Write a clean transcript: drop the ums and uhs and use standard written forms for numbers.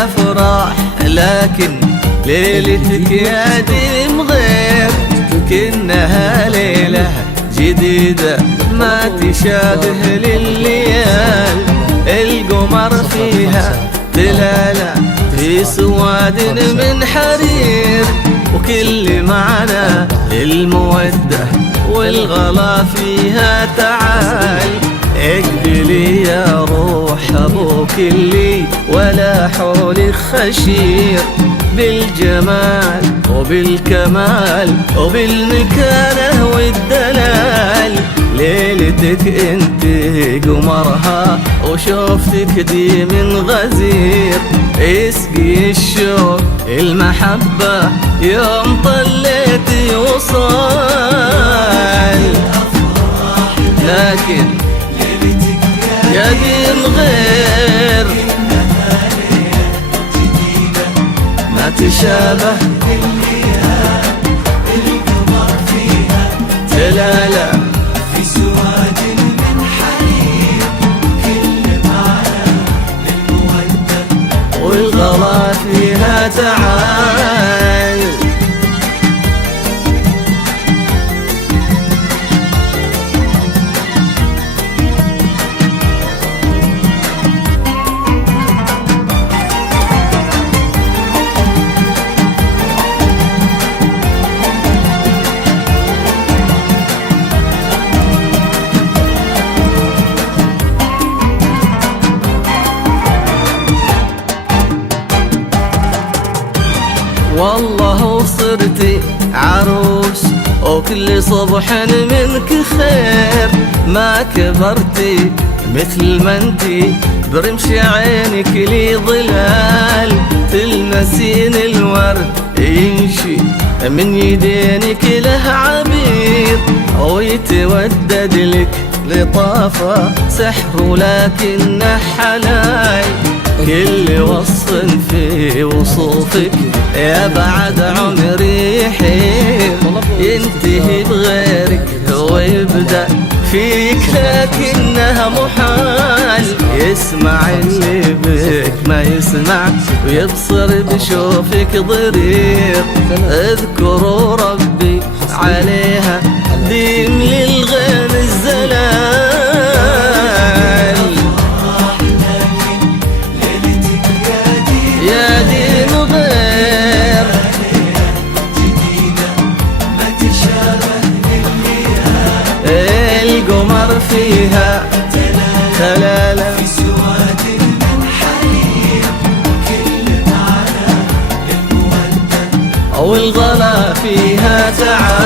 الأفراح، لكن ليلتك يا ديم غير، كأنها ليلة جديدة ما تشابه للليال. القمر فيها تلالى في سواد من حرير، وكل معنى للمودة والغلا فيها تعال. اقبلي يا روح ابوك اللي ولا حولك خشير، بالجمال وبالكمال وبالمكانة والدلال. ليلتك انت قمرها وشوفتك دي من غزير، اسقي الشوق المحبة يوم طليتي وصال. لكن يا دين غير ما تشابه القمر فيها تلالى في سواد من حرير، كل معنى للمودة والغلا فيها تعال. والله صرتي عروس وكل صبح منك خير، ما كبرتي مثل ما انتي برمش عينك لي ظلال. تلمسين الورد يمشي من يدينك له عبير، ويتودد لك لطافة سحر لكنه حلال. كل وصف في وصوفك يا بعد عمري يحير، ينتهي بغيرك ويبدأ فيك لكنها محال. يسمع اللي بك ما يسمع ويبصر بشوفك ضرير، اذكروا ربي عليها ديم للغين الزلال. يا دين غير ما تشابه للليال، القمر فيها تلالى في سواد من حرير، كل معنى للمودة والغلا فيها تعال.